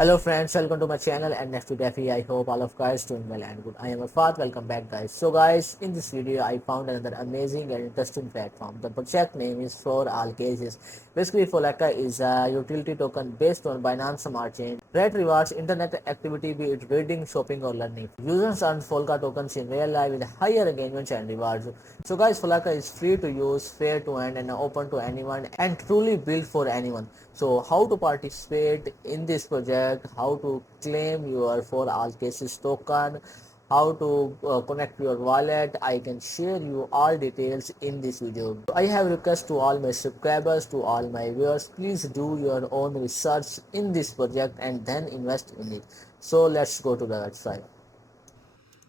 Hello friends, welcome to my channel and next to Daffy. I hope all of guys doing well and good. I am Afat. Welcome back guys. So guys, in this video I found another amazing and interesting platform. The project name is For All Cases. Basically Folaka is a utility token based on Binance Smart Chain that rewards internet activity, be it reading, shopping or learning. Users earn Folka tokens in real life with higher engagements and rewards. So guys, Folaka is free to use, fair to earn and open to anyone and truly built for anyone. So how to participate in this project, how to claim your For All Cases token, how to connect your wallet, I can share you all details in this video. So I have request to all my subscribers, to all my viewers, please do your own research in this project and then invest in it. So let's go to the website.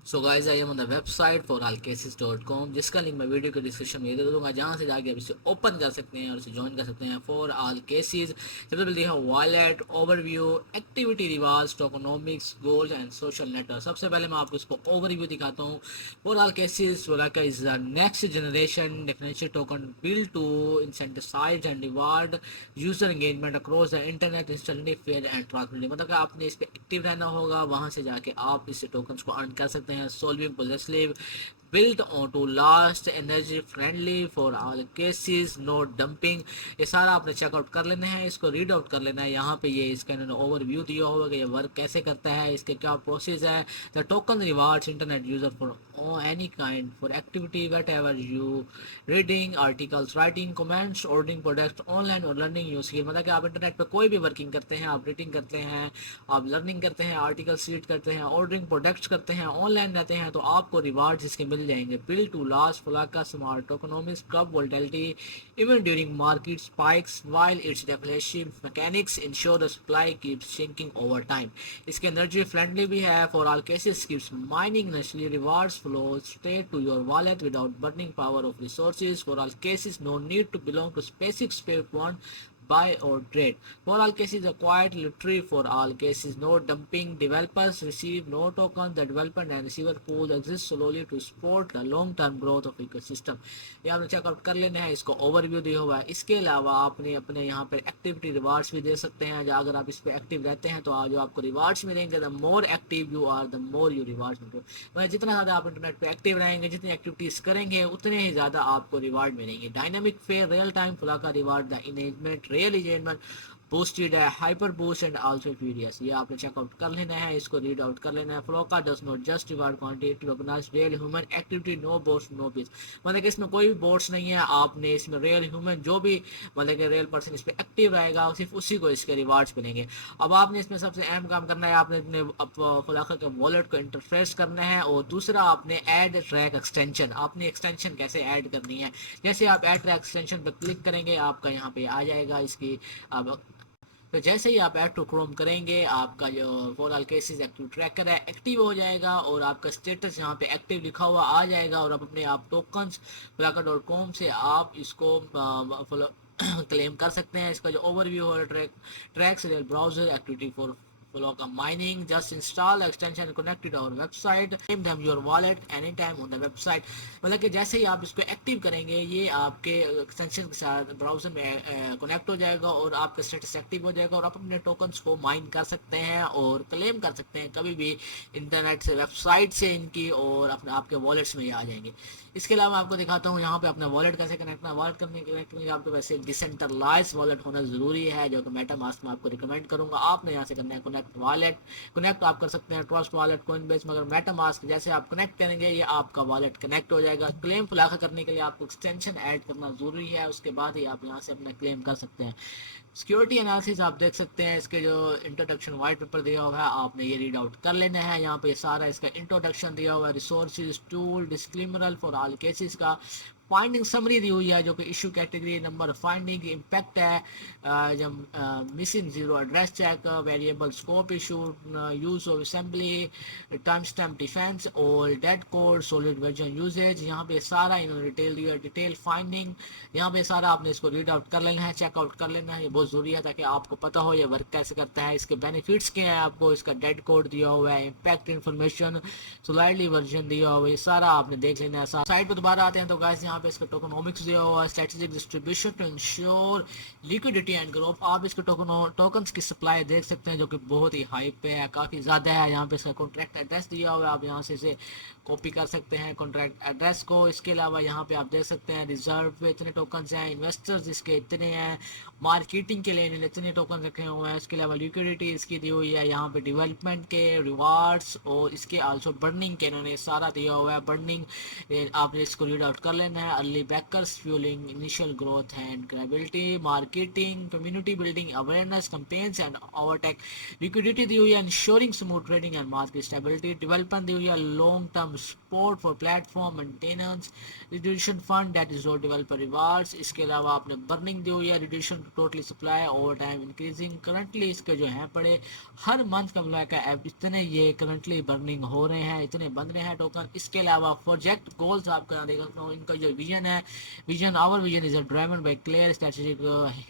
So guys I am on the website for allcases.com, जिसका link मैं video के description में दे दूंगा, जहां से जाके आप इसे ओपन कर सकते हैं और इसे ज्वाइन कर सकते हैं। फॉर ऑल केसेस सबसे पहले है wallet overview, activity rewards, tokenomics, goals and social network. सबसे पहले मैं आपको इसको ओवरव्यू दिखाता हूँ। For all cases Solaka is the next generation differential token built to incentivize and reward user engagement across the internet instantly, fair and transparently। मतलब कि आपने इस पर एक्टिव रहना होगा, वहां से जाके आप इस टोकन्स को अर्न कर सकते हैं। solving possessive built to last, energy friendly for all cases, no dumping। ये सारा आपने चेकआउट कर लेना है, इसको रीड आउट कर लेना है। यहाँ पे ये इसका इन्होंने ओवरव्यू दिया होगा कि ये वर्क कैसे करता है, इसके क्या प्रोसेस है। The token rewards internet user for any kind for activity what ever you reading, articles, writing, comments, ordering product online और लर्निंग यूज की। मतलब कि आप इंटरनेट पर कोई भी वर्किंग करते हैं, आप रीडिंग करते हैं, आप लर्निंग करते हैं, आर्टिकल्स रीड करते हैं, ऑर्डरिंग प्रोडक्ट्स करते हैं, ऑनलाइन रहते हैं, तो आपको रिवार्ड्स इसके मिल जाएंगे। Built to last Solaka smart tokenomics curb volatility even during market spikes, while its deflation mechanics ensure the supply keeps shrinking over time। इसके एनर्जी फ्रेंडली भी है। For all cases keeps mining naturally, rewards flow straight to your wallet without burning power of resources। For all cases no need to belong to specific space one buy or trade। For all cases a quiet lottery। For all cases no dumping, developers receive no token, the development and receiver pool exists solely to support the long term growth of ecosystem। ये आपने checkout कर लेना है, इसको overview दिया हुआ है। इसके अलावा आपने अपने यहाँ पे एक्टिविटी रिवार्ड्स भी दे सकते हैं। जो अगर आप इस पे एक्टिव रहते हैं तो जो आपको रिवार्ड्स मिलेंगे, the more active you are the more you rewards मिलेंगे। मतलब जितना ज़्यादा आप इंटरनेट पे एक्टिव रहेंगे, जितनी एक्टिविटीज़ करेंगे, उतने ही ज़्यादा आपको रिवार्ड मिलेंगे। Dynamic fair real time Solaka reward the engagement real engagement boosted है, hyper boost and also furious। ये आपने चेकआउट कर लेना है, इसको रीड आउट कर लेना है। Solaka does not just reward quantity, it recognize real human activity, no bots no beats। मतलब कि इसमें कोई भी बोट्स नहीं है, आपने इसमें रियल ह्यूमन जो भी मतलब कि रियल पर्सन इस पर एक्टिव रहेगा, सिर्फ उसी को इसके रिवार्ड्स मिलेंगे। अब आपने इसमें सबसे अहम काम करना है, आपने अपने Solaka के वॉलेट को इंटरफेस करना है, और दूसरा आपने ऐड ट्रैक एक्सटेंशन, आपने एक्सटेंशन कैसे ऐड करनी है। जैसे आप ऐड ट्रैक एक्सटेंशन पर क्लिक करेंगे, आपका यहाँ पे आ जाएगा इसकी। अब तो जैसे ही आप ऐड टू क्रोम करेंगे, आपका जो for all cases active tracker है एक्टिव हो जाएगा, और आपका स्टेटस यहाँ पे एक्टिव लिखा हुआ आ जाएगा, और अपने आप टोकन्स Solaka.com से आप इसको क्लेम कर सकते हैं। इसका जो ओवरव्यू है, tracks real browser activity for Solaka mining, just install extension and connect it to our website, claim them your wallet anytime on the website। मतलब कि जैसे ही आप इसको एक्टिव करेंगे, ये आपके एक्सटेंशन के साथ ब्राउजर में कनेक्ट हो जाएगा, और आपका स्टेटस एक्टिव हो जाएगा, और आप अपने टोकन्स को माइन कर सकते हैं और क्लेम कर सकते हैं कभी भी इंटरनेट से, वेबसाइट से इनकी, और अपने आपके वॉलेट्स में ये आ जाएंगे। इसके अलावा आपको दिखाता हूँ यहाँ पे अपना वॉलेट कैसे कनेक्ट करना। वॉलेट करने कनेक्ट करने आपको वैसे डिसेंट्रलाइज वॉलेट होना ज़रूरी है, जो कि मेटामास्क में आपको रिकमेंड करूँगा। आपने यहाँ से करना है कनेक्ट वॉलेट। कनेक्ट आप कर सकते हैं ट्रस्ट वॉलेट, कोइनबेस, मगर मेटामास्क जैसे आप कनेक्ट करेंगे, ये आपका वॉलेट कनेक्ट हो जाएगा। क्लेम Solaka करने के लिए आपको एक्सटेंशन ऐड करना ज़रूरी है, उसके बाद ही आप यहाँ से अपना क्लेम कर सकते हैं। सिक्योरिटी एनालिसिस आप देख सकते हैं, इसके जो इंट्रोडक्शन वाइट पेपर दिया हुआ है, आपने ये रीड आउट कर लेना है। यहाँ पे सारा इसका इंट्रोडक्शन दिया हुआ है, resources, tool, disclaimer for all cases का फाइंडिंग समरी दी हुई है, जो कि issue category number, finding impact है, जब missing zero address check, variable scope issue, use of assembly, timestamp defence और dead code, solidity version usage. यहाँ पे सारा इन्होंने डिटेल दिया है, डिटेल फाइंडिंग। यहाँ पे सारा आपने इसको रीड आउट कर लेना है, चेकआउट कर लेना है, ये बहुत ज़रूरी है ताकि आपको पता हो ये वर्क कैसे करता है। इसके बेनिफिट्स क्या है, आपको इसका डेड कोड दिया हुआ है, इम्पैक्ट इन्फॉर्मेशन, सॉलिडली वर्जन दिया हुआ है, ये सारा आपने देख लेना है। साइट पर दोबारा आते हैं तो गाइस यहाँ यहाँ पे इसका टोकनोमिक्स दिया हुआ है, strategic distribution to ensure liquidity and growth. आप इसके टोकन्स की सप्लाई देख सकते हैं जो कि बहुत ही हाई पे है, काफ़ी ज़्यादा है। यहाँ पे इसका कॉन्ट्रैक्ट एड्रेस दिया हुआ है, आप यहाँ से इसे कॉपी कर सकते हैं कॉन्ट्रैक्ट एड्रेस को। इसके अलावा यहाँ पे आप देख सकते हैं रिजर्व पे इतने टोकन्स हैं, इन्वेस्टर्स इसके इतने हैं, मार्केटिंग के लिए इन्होंने इतने टोकन रखे हुए हैं। इसके अलावा लिक्विडिटी इसकी दी हुई है, यहाँ पे डेवलपमेंट के रिवार्ड्स और इसके आल्सो बर्निंग के इन्होंने सारा दिया हुआ है। बर्निंग आपने इसको रीड आउट कर लेना है। Early backers fuelling initial growth and credibility, marketing, community building, awareness campaigns and overtake. Liquidity दी हुई है, ensuring smooth trading and market stability. Development दी हुई है, long term support for platform maintenance, reduction fund that is road developer rewards. इसके अलावा आपने burning दी हुई है, reduction totally supply over time increasing. Currently इसके जो हैं पड़े हर मंथ का मिला का ऐप इतने ये करंटली बर्निंग हो रहे हैं, इतने बन रहे हैं टोकन। इसके अलावा प्रोजेक्ट गोल्स आपका देख सकते हो, इनका जो विजन है, vision our vision is driven by clear strategic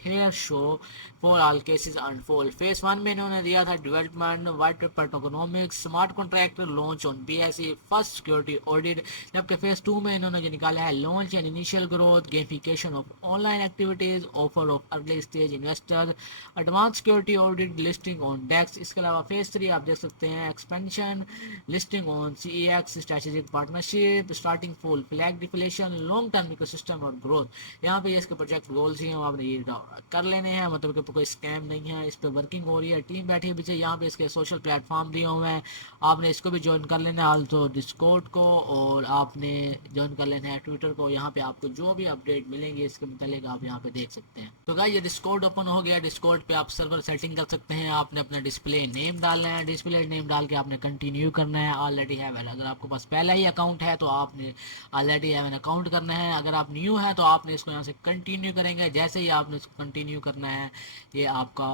here show for all cases unfold. Phase 1 में इन्होंने दिया था development, white paper, tokenomics, smart contract, launch on BSE, first security audit. जबकि फेज 2 में इन्होंने जो निकाला है, launch and initial growth, gamification of online activities, offer of early stage investor, advance security audit, listing on DEX. इसके अलावा phase 3 आप देख सकते हैं, expansion, listing on CEX, strategic partnership, starting full flag deflation, long term ecosystem और growth. यहाँ पे इसके प्रोजेक्ट गोल्स हैं, आपने ये कर लेने हैं, मतलब कि कोई स्कैम नहीं है, इस पे वर्किंग हो रही है, टीम बैठी है पीछे। यहाँ पे इसके सोशल प्लेटफॉर्म दिए हुए हैं, आपने इसको भी ज्वाइन कर लेना है, आल्सो डिस्कॉर्ड को, और आपने ज्वाइन कर लेना है ट्विटर को। यहाँ पे आपको जो भी अपडेट मिलेंगे इसके मुतालिक आप यहाँ पे देख सकते हैं। तो गाइस ये डिस्कॉर्ड ओपन हो गया। डिस्कॉर्ड पे आप सर्वर सेटिंग कर सकते हैं, आपने अपना डिस्प्ले नेम डालना है, डिस्प्ले नेम डाल के आपने कंटिन्यू करना है। ऑलरेडी है, अगर आपके पास पहला ही अकाउंट है तो आपने ऑलरेडी है अकाउंट करना है। अगर आप न्यू है तो आपने इसको यहाँ से कंटिन्यू करेंगे। जैसे ही आपने इसको कंटिन्यू करना है, ये आपका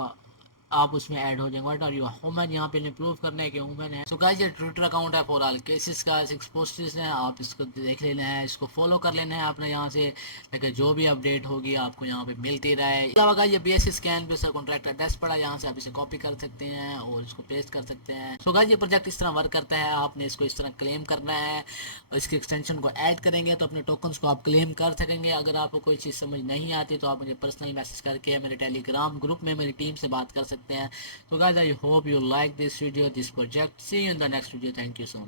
आप उसमें ऐड हो जाएंगे। व्हाट आर यू ह्यूमन, यहाँ पे प्रूव करना है कि ह्यूमन है। सो गाइस ये ट्विटर अकाउंट है फॉर ऑल केसेस का, 6 पोस्ट्स हैं, आप इसको देख लेना है, इसको फॉलो कर लेना है आपने यहाँ से, ताकि जो भी अपडेट होगी आपको यहाँ पे मिलती रहे। इसके अलावा गाइस ये बीएससी स्कैन पे कॉन्ट्रैक्ट एड्रेस पड़ा, यहाँ से आप इसे कॉपी कर सकते हैं और इसको पेस्ट कर सकते हैं। सो गाइस ये प्रोजेक्ट इस तरह वर्क करता है, आपने इसको इस तरह क्लेम करना है, इसके एक्सटेंशन को ऐड करेंगे तो अपने टोकन्स को आप क्लेम कर सकेंगे। अगर आपको कोई चीज़ समझ नहीं आती तो आप मुझे पर्सनली मैसेज करके मेरे टेलीग्राम ग्रुप में मेरी टीम से बात कर सकते हैं। So guys, I hope you like this video, this project. See you in the next video. Thank you so much.